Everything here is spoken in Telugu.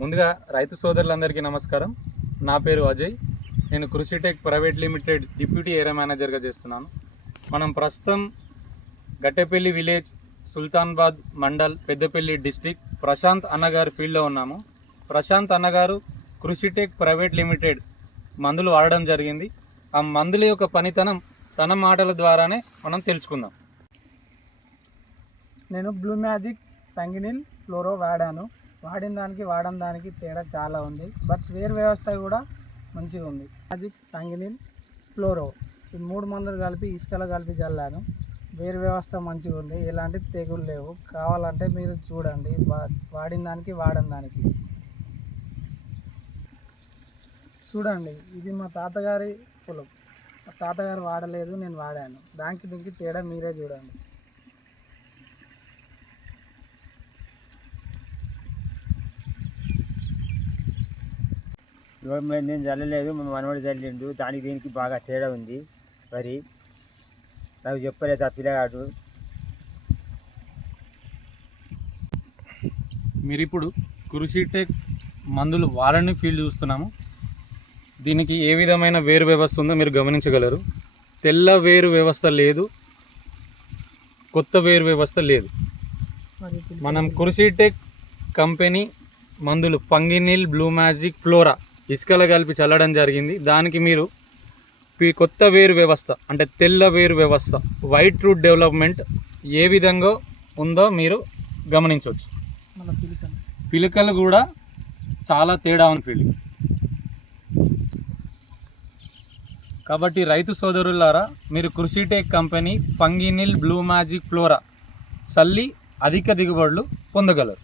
ముందుగా రైతు సోదరులందరికీ నమస్కారం. నా పేరు అజయ్. నేను కృషిటెక్ ప్రైవేట్ లిమిటెడ్ డిప్యూటీ ఏరియా మేనేజర్గా చేస్తున్నాను. మనం ప్రస్తుతం గట్టెపల్లి విలేజ్, సుల్తానాబాద్ మండల్, పెద్దపల్లి డిస్టిక్ ప్రశాంత్ అన్నగారు ఫీల్డ్లో ఉన్నాము. ప్రశాంత్ అన్నగారు కృషిటెక్ ప్రైవేట్ లిమిటెడ్ మందులు వాడడం జరిగింది. ఆ మందుల యొక్క పనితనం తన మాటల ద్వారానే మనం తెలుసుకుందాం. నేను బ్లూ మ్యాజిక్ ఫంగినిల్ ఫ్లోరో వాడిన దానికి తేడా చాలా ఉంది. బట్ వేరు వ్యవస్థ కూడా మంచిగా ఉంది. మ్యాజిక్ ఫంగినిల్ ఫ్లోరో ఈ 3 మందులు కలిపి ఇసుకలో కలిపి చల్లాను. వేరు వ్యవస్థ మంచిగా ఉంది, ఎలాంటి తెగులు లేవు. కావాలంటే మీరు చూడండి, వాడిన దానికి చూడండి. ఇది మా తాతగారి పొలం. మా తాతగారు వాడలేదు, నేను వాడాను. దీనికి తేడా మీరే చూడండి. నేను చల్లలేదు, మా మనవాడు చల్లిండు. దానికి దీనికి బాగా తేడా ఉంది. మరి నాకు చెప్పలేదు ఆ పిల్లగాడు. మీరు ఇప్పుడు కృషిటెక్ మందులు వాడని ఫీల్డ్ చూస్తున్నాము. దీనికి ఏ విధమైన వేరు వ్యవస్థ ఉందో మీరు గమనించగలరు. తెల్ల వేరు వ్యవస్థ లేదు, కొత్త వేరు వ్యవస్థ లేదు. మనం కృషిటెక్ కంపెనీ మందులు ఫంగినిల్, బ్లూ మ్యాజిక్, ఫ్లోరా ఇసుకలో కలిపి చల్లడం జరిగింది. దానికి మీరు కొత్త వేరు వ్యవస్థ అంటే తెల్ల వేరు వ్యవస్థ, వైట్ రూట్ డెవలప్మెంట్ ఏ విధంగా ఉందో మీరు గమనించవచ్చు. పిలకలు కూడా చాలా తేడా ఉంది ఫీల్డ్. కాబట్టి రైతు సోదరులారా, మీరు కృషిటెక్ కంపెనీ ఫంగినిల్, బ్లూ మ్యాజిక్, ఫ్లోరా చల్లి అధిక దిగుబడులు పొందగలరు.